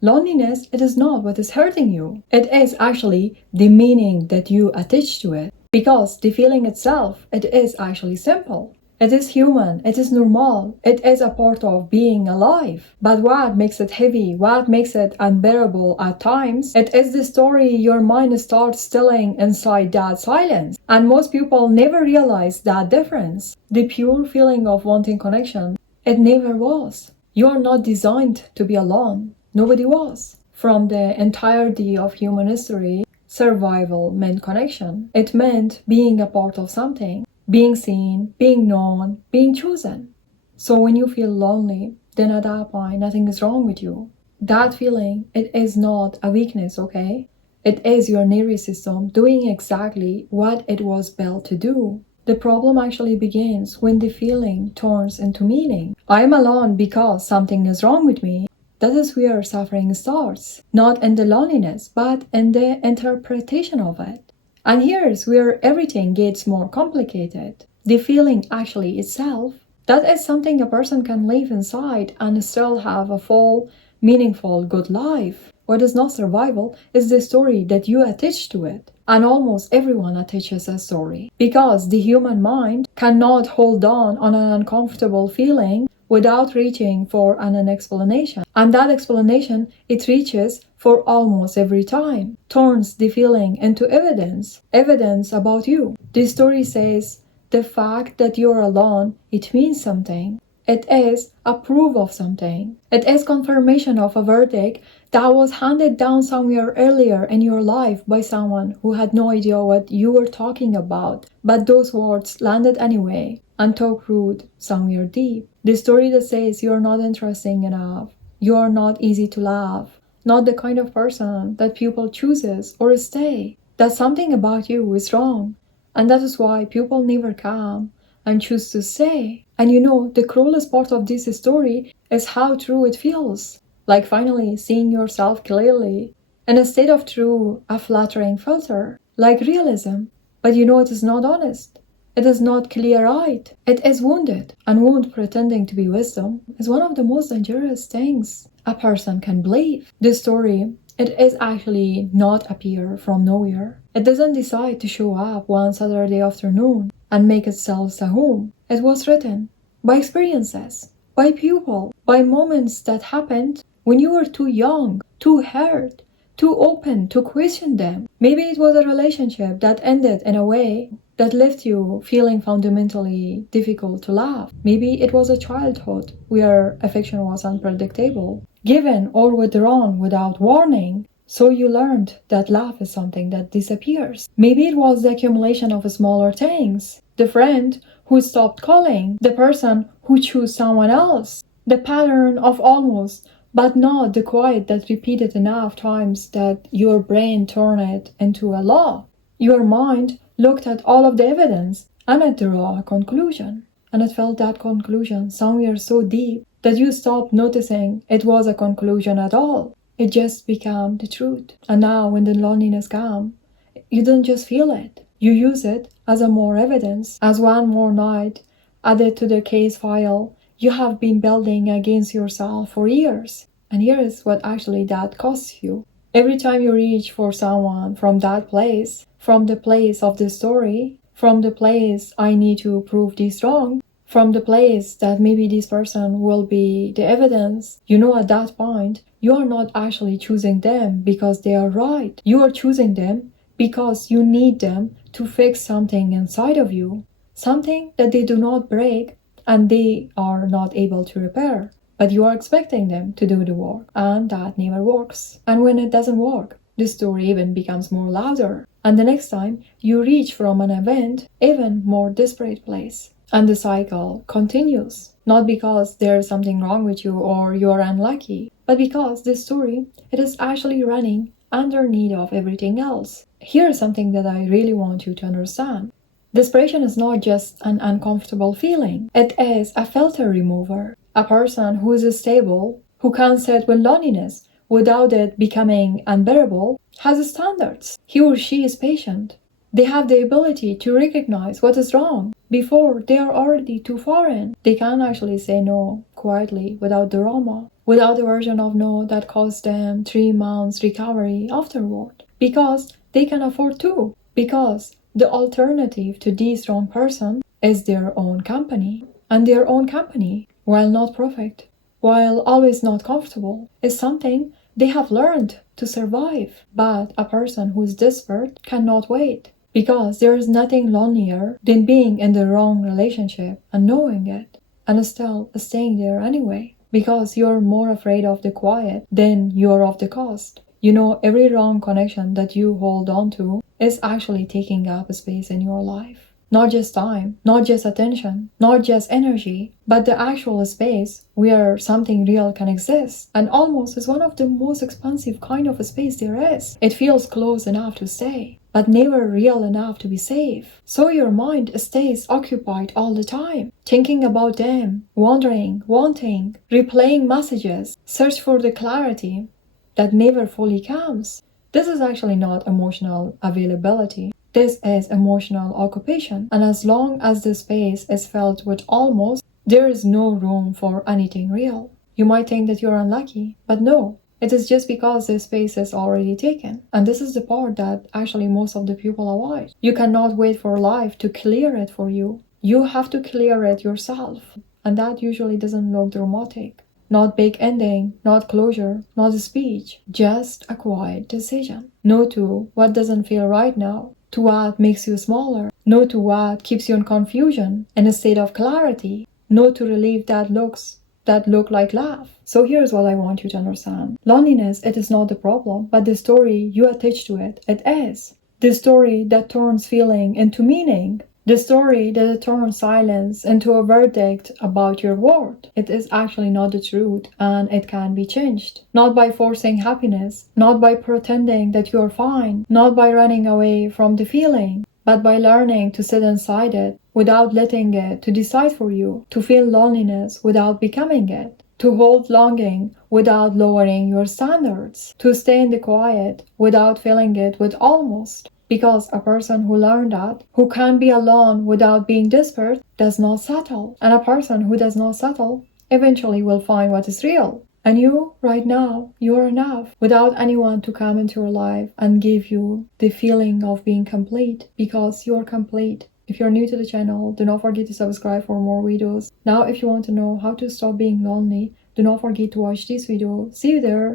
Loneliness, it is not what is hurting you. It is actually the meaning that you attach to it. Because the feeling itself, it is actually simple. It is human, it is normal, it is a part of being alive. But what makes it heavy, what makes it unbearable at times, it is the story your mind starts telling inside that silence. And most people never realize that difference. The pure feeling of wanting connection, it never was. You are not designed to be alone. Nobody was. From the entirety of human history, survival meant connection. It meant being a part of something. Being seen, being known, being chosen. So when you feel lonely, then at that point, nothing is wrong with you. That feeling, it is not a weakness, okay? It is your nervous system doing exactly what it was built to do. The problem actually begins when the feeling turns into meaning. I am alone because something is wrong with me. That is where suffering starts. Not in the loneliness, but in the interpretation of it. And here's where everything gets more complicated. The feeling actually itself, that is something a person can live inside and still have a full, meaningful, good life. What is not survival is the story that you attach to it. And almost everyone attaches a story. Because the human mind cannot hold on an uncomfortable feeling without reaching for an explanation. And that explanation, it reaches for almost every time, turns the feeling into evidence about you. The story says the fact that you're alone, it means something. It is a proof of something. It is confirmation of a verdict that was handed down somewhere earlier in your life by someone who had no idea what you were talking about. But those words landed anyway and took root somewhere deep. The story that says you're not interesting enough, you're not easy to love, not the kind of person that people chooses or stay, that something about you is wrong. And that is why people never come and choose to stay. And you know, the cruelest part of this story is how true it feels. Like finally seeing yourself clearly, in a state of true, a flattering filter, like realism. But you know it is not honest. It is not clear-eyed. It is wounded. And wound pretending to be wisdom is one of the most dangerous things a person can believe. This story, it is actually not appear from nowhere. It doesn't decide to show up one Saturday afternoon and make itself a home. It was written by experiences, by people, by moments that happened when you were too young, too hurt, too open to question them. Maybe it was a relationship that ended in a way that left you feeling fundamentally difficult to love. Maybe it was a childhood where affection was unpredictable, given or withdrawn without warning. So you learned that love is something that disappears. Maybe it was the accumulation of smaller things. The friend who stopped calling, the person who chose someone else, the pattern of almost, but not the quiet that repeated enough times that your brain turned it into a law. Your mind looked at all of the evidence and it drew a conclusion. And it felt that conclusion somewhere so deep that you stopped noticing it was a conclusion at all. It just became the truth. And now when the loneliness comes, you don't just feel it. You use it as a more evidence, as one more night added to the case file you have been building against yourself for years. And here is what actually that costs you. Every time you reach for someone from that place, from the place of the story, from the place I need to prove this wrong, from the place that maybe this person will be the evidence, you know at that point, you are not actually choosing them because they are right. You are choosing them because you need them to fix something inside of you, something that they do not break and they are not able to repair. But you are expecting them to do the work, and that never works. And when it doesn't work, the story even becomes more louder. And the next time, you reach from an event, even more desperate place. And the cycle continues. Not because there is something wrong with you or you are unlucky, but because this story, it is actually running underneath of everything else. Here is something that I really want you to understand. Desperation is not just an uncomfortable feeling. It is a filter remover. A person who is stable, who can sit with loneliness without it becoming unbearable, has standards. He or she is patient. They have the ability to recognize what is wrong before they are already too far in. They can actually say no quietly without drama. without the version of no that costs them 3 months recovery afterward. Because they can afford to. Because the alternative to the strong person is their own company. And their own company, while not perfect, while always not comfortable, is something they have learned to survive. But a person who is desperate cannot wait. Because there is nothing lonelier than being in the wrong relationship and knowing it, and still staying there anyway. Because you're more afraid of the quiet than you're of the cost. You know, every wrong connection that you hold on to is actually taking up space in your life. Not just time, not just attention, not just energy, but the actual space where something real can exist. And almost is one of the most expansive kind of a space there is. It feels close enough to stay, but never real enough to be safe. So your mind stays occupied all the time, thinking about them, wondering, wanting, replaying messages, search for the clarity that never fully comes. This is actually not emotional availability. This is emotional occupation, and as long as the space is filled with almost, there is no room for anything real. You might think that you're unlucky, but no, it is just because the space is already taken. And this is the part that actually most of the people avoid. You cannot wait for life to clear it for you. You have to clear it yourself, and that usually doesn't look dramatic. Not big ending, not closure, not a speech, just a quiet decision. No to what doesn't feel right now, to what makes you smaller, no to what keeps you in confusion, in a state of clarity, no to relief that look like laugh. So here's what I want you to understand. Loneliness, it is not the problem, but the story you attach to it, it is. The story that turns feeling into meaning. The story that turns silence into a verdict about your worth. It is actually not the truth, and it can be changed. Not by forcing happiness, not by pretending that you're fine, not by running away from the feeling, but by learning to sit inside it without letting it to decide for you, to feel loneliness without becoming it, to hold longing without lowering your standards, to stay in the quiet without filling it with almost. Because a person who learned that, who can be alone without being desperate, does not settle. And a person who does not settle eventually will find what is real. And you, right now, you are enough without anyone to come into your life and give you the feeling of being complete, because you are complete. If you're new to the channel, do not forget to subscribe for more videos. Now, if you want to know how to stop being lonely, do not forget to watch this video. See you there.